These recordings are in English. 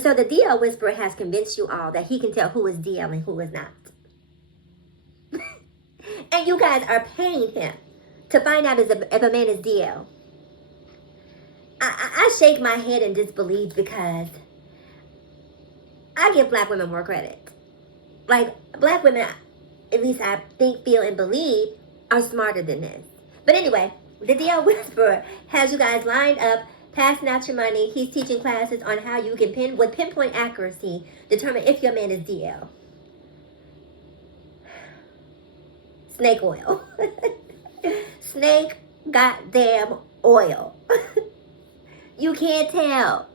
So the DL whisperer has convinced you all that he can tell who is DL and who is not. And you guys are paying him to find out if a man is DL. I shake my head in disbelief because I give black women more credit. Like, black women, at least I think, feel, and believe, are smarter than this. But anyway, the DL Whisperer has you guys lined up, passing out your money. He's teaching classes on how you can with pinpoint accuracy, determine if your man is DL. Snake oil. Snake goddamn oil. You can't tell.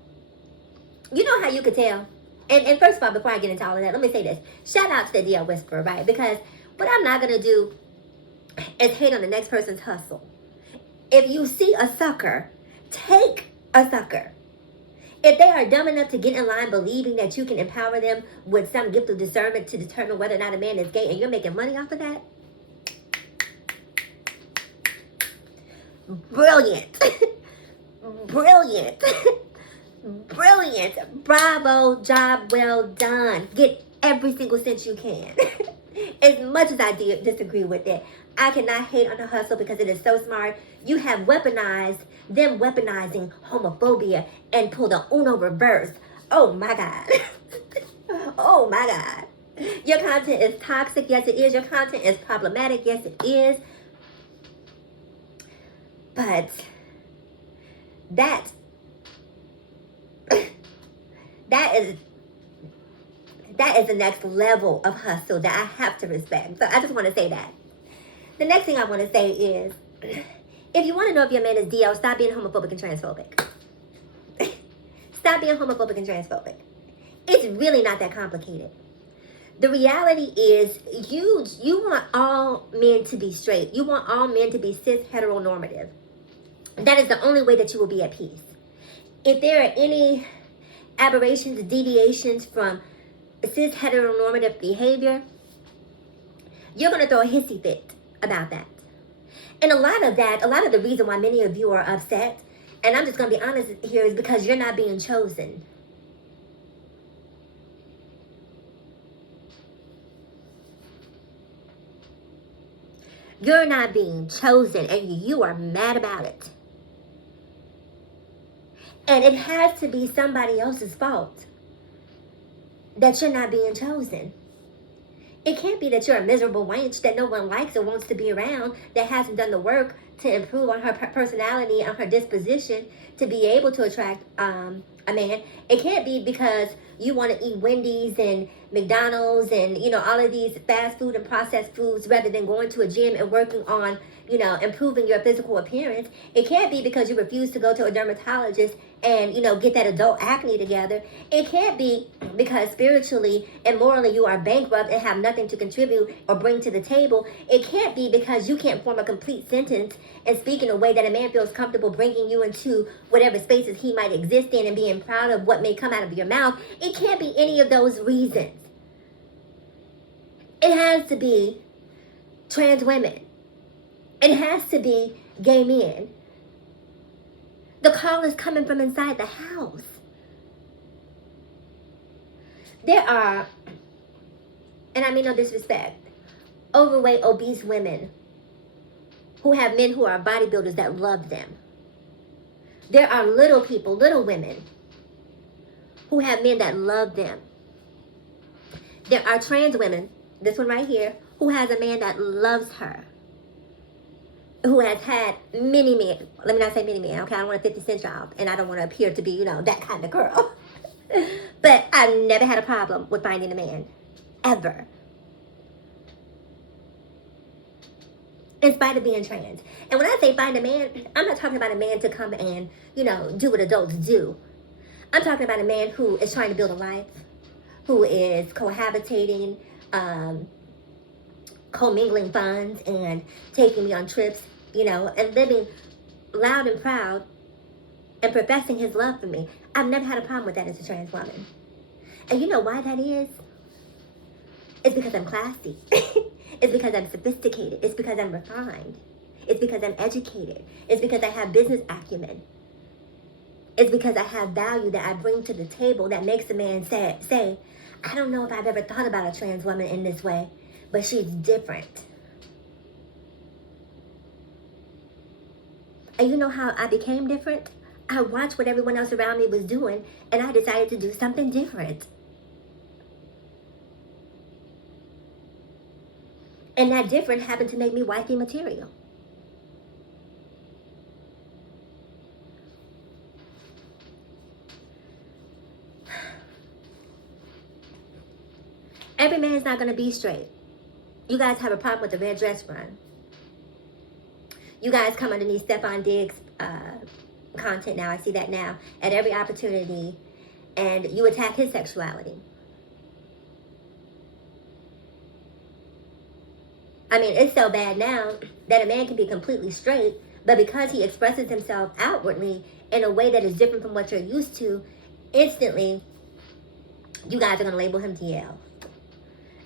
You know how you could tell? And first of all, before I get into all of that, let me say this. Shout out to the DL Whisperer, right? Because what I'm not going to do is hate on the next person's hustle. If you see a sucker, take a sucker. If they are dumb enough to get in line believing that you can empower them with some gift of discernment to determine whether or not a man is gay and you're making money off of that, brilliant. Brilliant. Brilliant. Bravo. Job well done. Get every single cent you can. As much as I disagree with it, I cannot hate on the hustle because it is so smart. You have weaponized them weaponizing homophobia and pull the Uno reverse. Oh my God. Oh my God. Your content is toxic. Yes, it is. Your content is problematic. Yes, it is. But that is the next level of hustle that I have to respect. So I just want to say that. The next thing I want to say is, if you want to know if your man is DL, stop being homophobic and transphobic. Stop being homophobic and transphobic. It's really not that complicated. The reality is, you want all men to be straight. You want all men to be cis heteronormative. That is the only way that you will be at peace. If there are any aberrations, deviations from cis heteronormative behavior, you're going to throw a hissy fit about that. And a lot of the reason why many of you are upset, and I'm just going to be honest here, is because you're not being chosen. You're not being chosen, and you are mad about it. And it has to be somebody else's fault that you're not being chosen. It can't be that you're a miserable wench that no one likes or wants to be around, that hasn't done the work to improve on her personality and her disposition to be able to attract a man. It can't be because you want to eat Wendy's and McDonald's and, all of these fast food and processed foods rather than going to a gym and working on, improving your physical appearance. It can't be because you refuse to go to a dermatologist and, get that adult acne together. It can't be because spiritually and morally you are bankrupt and have nothing to contribute or bring to the table. It can't be because you can't form a complete sentence and speak in a way that a man feels comfortable bringing you into whatever spaces he might exist in and being proud of what may come out of your mouth. It can't be any of those reasons. It has to be trans women. It has to be gay men. The call is coming from inside the house. There are, and I mean no disrespect, overweight, obese women who have men who are bodybuilders that love them. There are little people, little women, who have men that love them. There are trans women, this one right here, who has a man that loves her, who has had many men. Let me not say many men, okay? I don't want a 50 Cent job, and I don't want to appear to be, that kind of girl. But I've never had a problem with finding a man, ever. In spite of being trans. And when I say find a man, I'm not talking about a man to come and, do what adults do. I'm talking about a man who is trying to build a life, who is cohabitating, commingling funds and taking me on trips, and living loud and proud and professing his love for me. I've never had a problem with that as a trans woman. And you know why that is? It's because I'm classy. It's because I'm sophisticated. It's because I'm refined. It's because I'm educated. It's because I have business acumen. It's because I have value that I bring to the table that makes a man say, I don't know if I've ever thought about a trans woman in this way, but she's different. And you know how I became different? I watched what everyone else around me was doing, and I decided to do something different. And that different happened to make me wifey material. Every man's not going to be straight. You guys have a problem with the red dress run. You guys come underneath Stephon Diggs' content now. I see that now at every opportunity. And you attack his sexuality. I mean, it's so bad now that a man can be completely straight, but because he expresses himself outwardly in a way that is different from what you're used to, instantly, you guys are going to label him DL.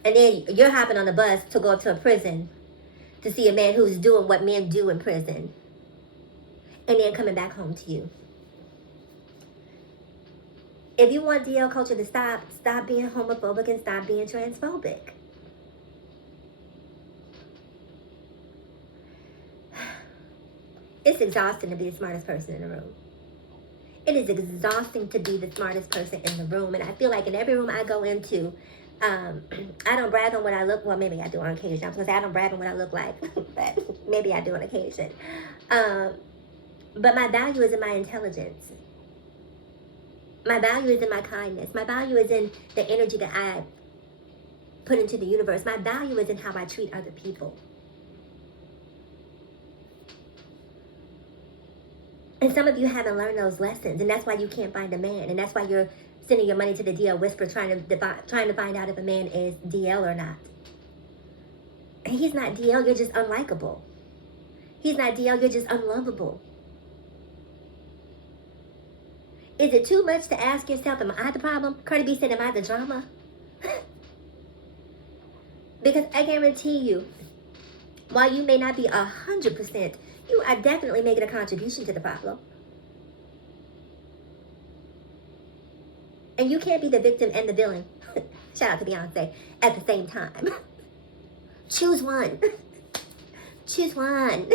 And then you're hopping on the bus to go up to a prison to see a man who's doing what men do in prison. And then coming back home to you. If you want DL culture to stop being homophobic and stop being transphobic. It's exhausting to be the smartest person in the room. It is exhausting to be the smartest person in the room. And I feel like in every room I go into, I don't brag on what I look, well, maybe I do on occasion. I was going to say I don't brag on what I look like, but maybe I do on occasion. But my value is in my intelligence. My value is in my kindness. My value is in the energy that I put into the universe. My value is in how I treat other people. And some of you haven't learned those lessons, and that's why you can't find a man, and that's why you're sending your money to the DL Whisperer trying to find out if a man is DL or not. And he's not DL, you're just unlikable. He's not DL, you're just unlovable. Is it too much to ask yourself, am I the problem? Cardi B said, am I the drama? Because I guarantee you, while you may not be 100%, you are definitely making a contribution to the problem. And you can't be the victim and the villain, shout out to Beyonce, at the same time. Choose one. Choose one.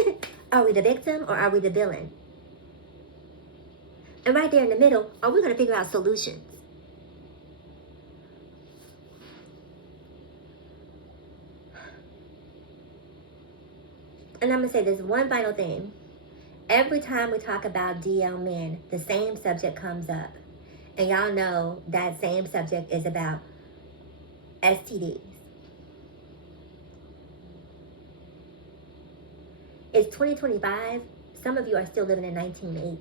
Are we the victim or are we the villain? And right there in the middle, are we going to figure out solutions? And I'm going to say this one final thing. Every time we talk about DL men, the same subject comes up. And y'all know that same subject is about STDs. It's 2025. Some of you are still living in 1980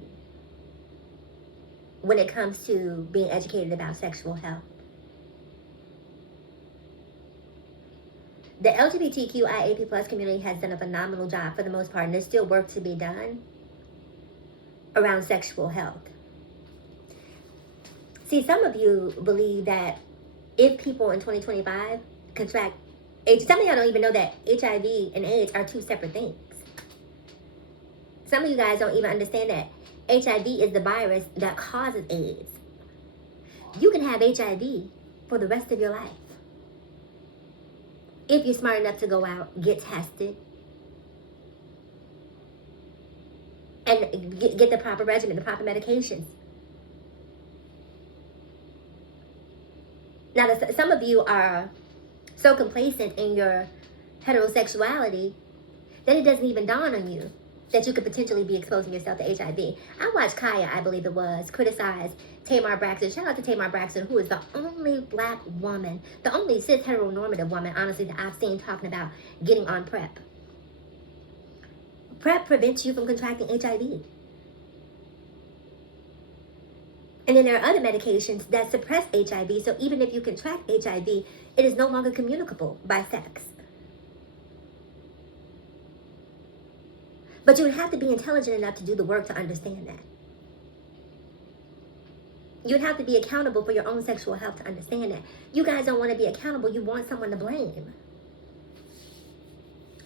when it comes to being educated about sexual health. The LGBTQIAP plus community has done a phenomenal job for the most part, and there's still work to be done around sexual health. See, some of you believe that if people in 2025 contract AIDS, some of y'all don't even know that HIV and AIDS are two separate things. Some of you guys don't even understand that HIV is the virus that causes AIDS. You can have HIV for the rest of your life. If you're smart enough to go out, get tested, and get the proper regimen, the proper medications. Now, some of you are so complacent in your heterosexuality that it doesn't even dawn on you that you could potentially be exposing yourself to HIV. I watched Kaya, I believe it was, criticize Tamar Braxton. Shout out to Tamar Braxton, who is the only black woman, the only cis heteronormative woman, honestly, that I've seen talking about getting on PrEP. PrEP prevents you from contracting HIV. And then there are other medications that suppress HIV, so even if you contract HIV, it is no longer communicable by sex. But you would have to be intelligent enough to do the work to understand that. You'd have to be accountable for your own sexual health to understand that. You guys don't want to be accountable. You want someone to blame.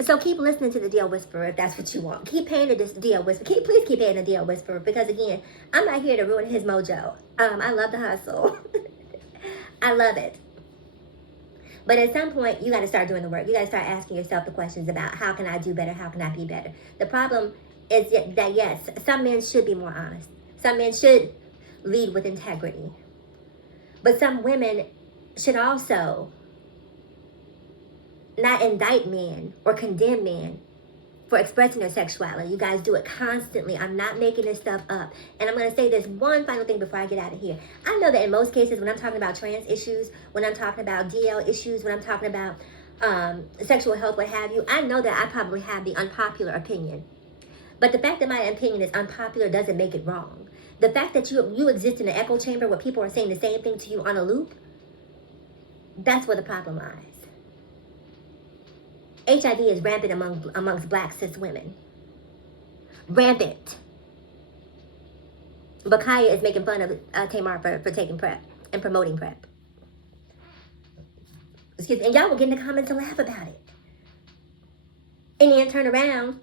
So keep listening to the DL Whisperer if that's what you want. Keep paying the DL Whisperer. Please keep paying the DL Whisperer because again, I'm not here to ruin his mojo. I love the hustle. I love it. But at some point, you got to start doing the work. You got to start asking yourself the questions about how can I do better? How can I be better? The problem is that yes, some men should be more honest. Some men should lead with integrity. But some women should also not indict men or condemn men for expressing their sexuality. You guys do it constantly. I'm not making this stuff up. And I'm going to say this one final thing before I get out of here. I know that in most cases, when I'm talking about trans issues, when I'm talking about DL issues, when I'm talking about sexual health, what have you, I know that I probably have the unpopular opinion. But the fact that my opinion is unpopular doesn't make it wrong. The fact that you exist in an echo chamber where people are saying the same thing to you on a loop, that's where the problem lies. HIV is rampant amongst black cis women. Rampant. Bakaya is making fun of Tamar for taking PrEP and promoting PrEP. Excuse me. And y'all will get in the comments and laugh about it. And then turn around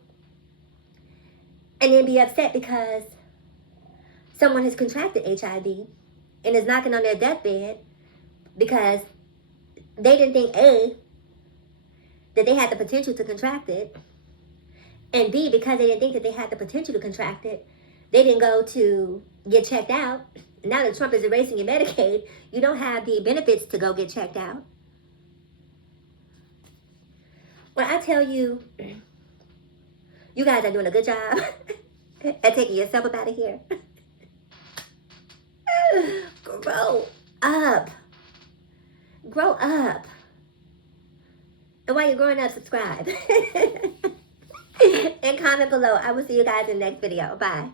and then be upset because someone has contracted HIV and is knocking on their deathbed because they didn't think A, that they had the potential to contract it, and B, because they didn't think that they had the potential to contract it, they didn't go to get checked out. Now that Trump is erasing your Medicaid, you don't have the benefits to go get checked out. When I tell you, you guys are doing a good job at taking yourself up out of here. Grow up. Grow up. And while you're growing up, subscribe. And comment below. I will see you guys in the next video. Bye.